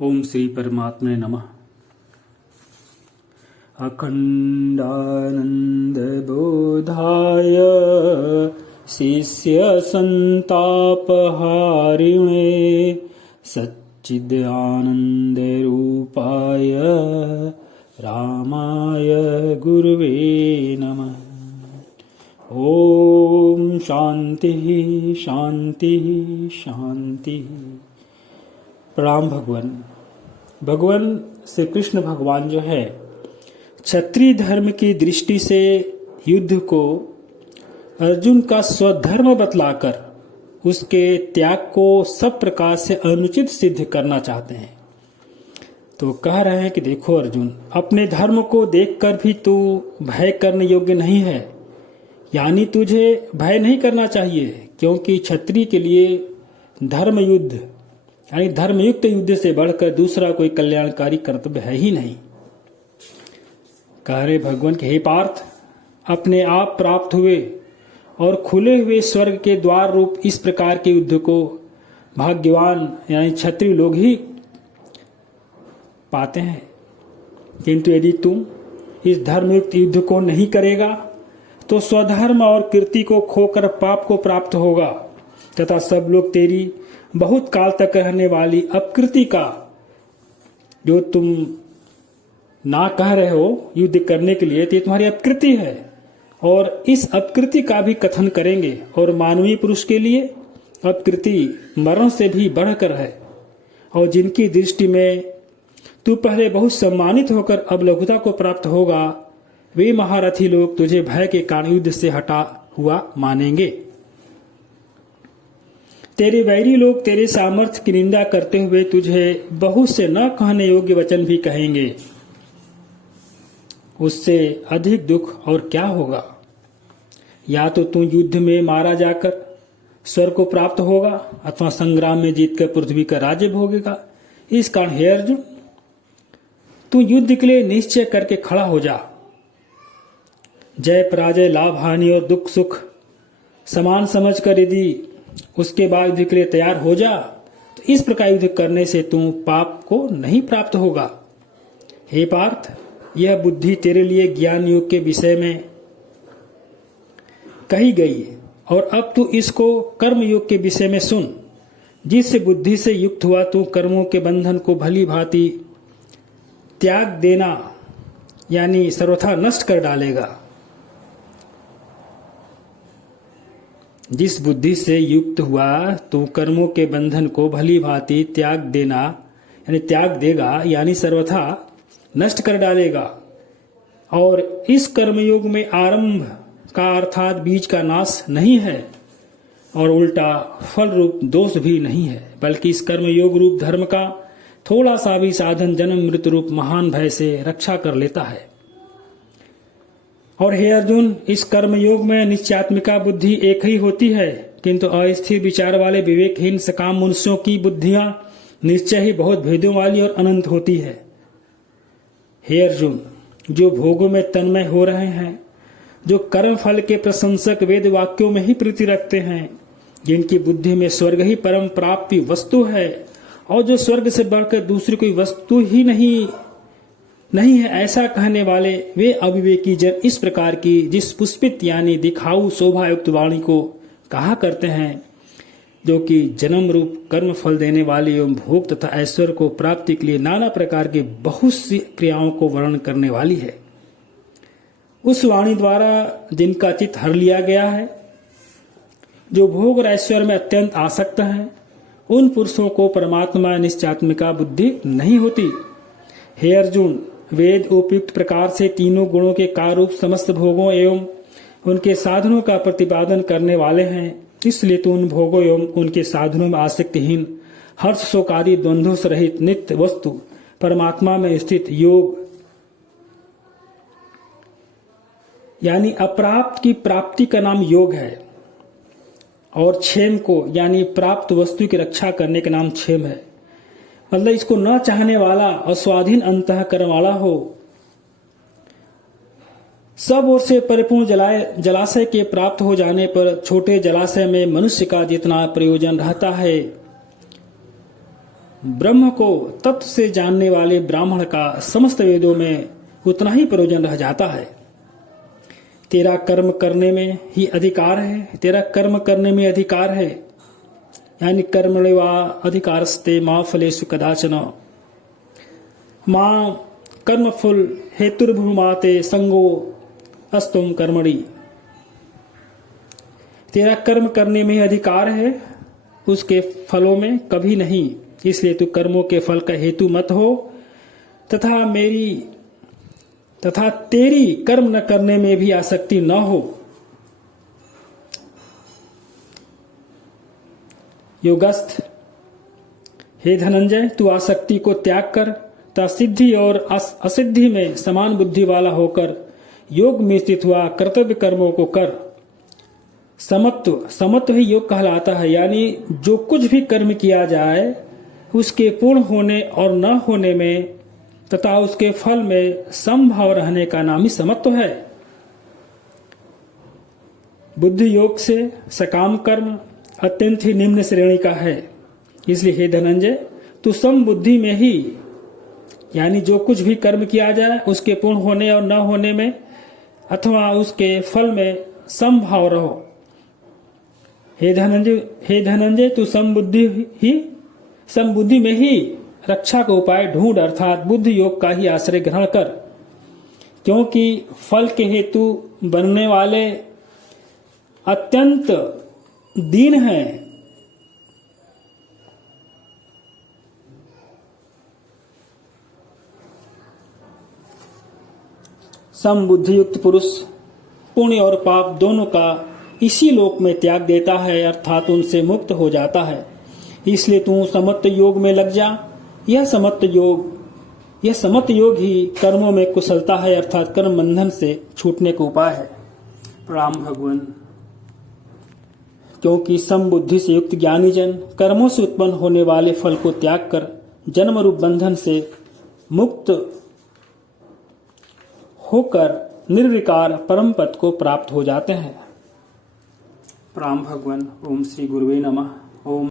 ओम श्री परमात्मने नमः। अखंडानंदबोधाय शिष्य संतापहारिणे सच्चिदानंद रूपाय रामाय गुरुवे नमः। ओम शांति शांति शांति। प्रणाम भगवान श्री कृष्ण भगवान जो है क्षत्रिय धर्म की दृष्टि से युद्ध को अर्जुन का स्वधर्म बतलाकर उसके त्याग को सब प्रकार से अनुचित सिद्ध करना चाहते हैं। तो कह रहे हैं कि देखो अर्जुन, अपने धर्म को देखकर भी तू भय करने योग्य नहीं है, यानी तुझे भय नहीं करना चाहिए, क्योंकि क्षत्रिय के लिए धर्म युद्ध यानी धर्मयुक्त युद्ध से बढ़कर दूसरा कोई कल्याणकारी कर्तव्य है ही नहीं। कह रहे भगवान के हे पार्थ, अपने आप प्राप्त हुए और खुले हुए स्वर्ग के द्वार रूप इस प्रकार के युद्ध को भाग्यवान यानी क्षत्रिय लोग ही पाते हैं, किंतु यदि तुम इस धर्मयुक्त युद्ध को नहीं करेगा तो स्वधर्म और कीर्ति को खोकर पाप को प्राप्त होगा तथा सब लोग तेरी बहुत काल तक रहने वाली अपकृति का, जो तुम ना कह रहे हो युद्ध करने के लिए, तो ये तुम्हारी अपकृति है और इस अपकृति का भी कथन करेंगे। और मानवीय पुरुष के लिए अपकृति मरण से भी बढ़कर है, और जिनकी दृष्टि में तू पहले बहुत सम्मानित होकर अब लघुता को प्राप्त होगा, वे महारथी लोग तुझे भय के कारण युद्ध से हटा हुआ मानेंगे। तेरे वैरी लोग तेरे सामर्थ्य की निंदा करते हुए तुझे बहुत से न कहने योग्य वचन भी कहेंगे। उससे अधिक दुख और क्या होगा? या तो तू युद्ध में मारा जाकर स्वर्ग को प्राप्त होगा अथवा संग्राम में जीतकर पृथ्वी का राज्य भोगेगा। इस कारण हे अर्जुन, तू युद्ध के लिए निश्चय करके खड़ा हो जा। जय पराजय, लाभ हानि और दुख सुख समान समझकर यदि उसके बाद युद्ध के लिए तैयार हो जा, तो इस प्रकार युद्ध करने से तू पाप को नहीं प्राप्त होगा। हे पार्थ, यह बुद्धि तेरे लिए ज्ञान योग के विषय में कही गई है, और अब तू इसको कर्म योग के विषय में सुन। जिस बुद्धि से युक्त हुआ तू कर्मों के बंधन को भली भांति त्याग देना यानी सर्वथा नष्ट कर डालेगा। जिस बुद्धि से युक्त हुआ तो कर्मों के बंधन को भली भांति त्याग देना यानी त्याग देगा यानी सर्वथा नष्ट कर डालेगा। और इस कर्मयोग में आरंभ का अर्थात बीज का नाश नहीं है और उल्टा फल रूप दोष भी नहीं है, बल्कि इस कर्मयोग रूप धर्म का थोड़ा सा भी साधन जन्म मृत्यु रूप महान भय से रक्षा कर लेता है। और हे अर्जुन, इस कर्मयोग में निश्चयात्मिका बुद्धि एक ही होती है, किंतु अस्थिर विचार वाले विवेकहीन सकाम मनुष्यों की बुद्धियां निश्चय ही बहुत भेदों वाली और अनंत होती है। हे अर्जुन, जो भोगों में तन्मय हो रहे हैं, जो कर्म फल के प्रशंसक वेद वाक्यों में ही प्रीति रखते हैं, जिनकी बुद्धि में स्वर्ग ही परम प्राप्ति वस्तु है और जो स्वर्ग से बढ़कर दूसरी कोई वस्तु ही नहीं है, ऐसा कहने वाले वे अविवेकी जन इस प्रकार की जिस पुष्पित यानी दिखाऊ शोभा युक्त वाणी को कहा करते हैं, जो कि जन्म रूप कर्म फल देने वाली एवं भोग तथा ऐश्वर्य को प्राप्ति के लिए नाना प्रकार की बहुत सी क्रियाओं को वर्णन करने वाली है। उस वाणी द्वारा जिनका चित्त हर लिया गया है, जो भोग और ऐश्वर्य में अत्यंत आसक्त हैं, उन पुरुषों को परमात्मा निश्चयात्मिका बुद्धि नहीं होती। हे अर्जुन, वेद उपयुक्त प्रकार से तीनों गुणों के कारूप समस्त भोगों एवं उनके साधनों का प्रतिपादन करने वाले हैं, इसलिए तो उन भोगों एवं उनके साधनों में आसक्तिहीन हर्ष शोकादि द्वंद्वों से रहित नित्य वस्तु परमात्मा में स्थित योग यानी अप्राप्त की प्राप्ति का नाम योग है, और क्षेम को यानी प्राप्त वस्तु की रक्षा करने का नाम क्षेम है। मतलब इसको न चाहने वाला और स्वाधीन अंतःकरण वाला हो। सब ओर से परिपूर्ण जलाशय के प्राप्त हो जाने पर छोटे जलाशय में मनुष्य का जितना प्रयोजन रहता है, ब्रह्म को तत्व से जानने वाले ब्राह्मण का समस्त वेदों में उतना ही प्रयोजन रह जाता है। तेरा कर्म करने में ही अधिकार है, तेरा कर्म करने में अधिकार है, यानी कर्मण्येवा अधिकारस्ते मा फलेषु कदाचन मां कर्मफल हेतुर्भुमाते संगो अस्तुम कर्मणि। तेरा कर्म करने में अधिकार है, उसके फलों में कभी नहीं, इसलिए तू कर्मों के फल का हेतु मत हो तथा तेरी कर्म न करने में भी आसक्ति न हो। योगस्थ, हे धनंजय, तू आसक्ति को त्याग कर तथा सिद्धि और असिद्धि में समान बुद्धि वाला होकर योग में स्थित हुआ कर्तव्य कर्मों को कर। समत्व ही योग कहलाता है, यानी जो कुछ भी कर्म किया जाए उसके पूर्ण होने और न होने में तथा उसके फल में समभाव रहने का नाम ही समत्व है। बुद्धि योग से सकाम कर्म अत्यंत ही निम्न श्रेणी का है। इसलिए हे धनंजय, तू सम बुद्धि में ही, यानी जो कुछ भी कर्म किया जाए उसके पूर्ण होने और न होने में अथवा उसके फल में समभाव रहो। हे धनंजय, तू समबुद्धि में ही रक्षा का उपाय ढूंढ, अर्थात बुद्धि योग का ही आश्रय ग्रहण कर, क्योंकि फल के हेतु बनने वाले अत्यंत दीन हैं। समबुद्धि युक्त पुरुष पुण्य और पाप दोनों का इसी लोक में त्याग देता है, अर्थात उनसे मुक्त हो जाता है। इसलिए तू समत्व योग में लग जा। यह समत्व योग ही कर्मों में कुशलता है, अर्थात कर्म बंधन से छूटने का उपाय है। प्रणाम भगवान। क्योंकि समबुद्धि से युक्त ज्ञानी जन कर्मों से उत्पन्न होने वाले फल को त्याग कर जन्म रूप बंधन से मुक्त होकर निर्विकार परम पद को प्राप्त हो जाते हैं। प्रणाम भगवान। ओम श्री गुरुवे नमः। ओम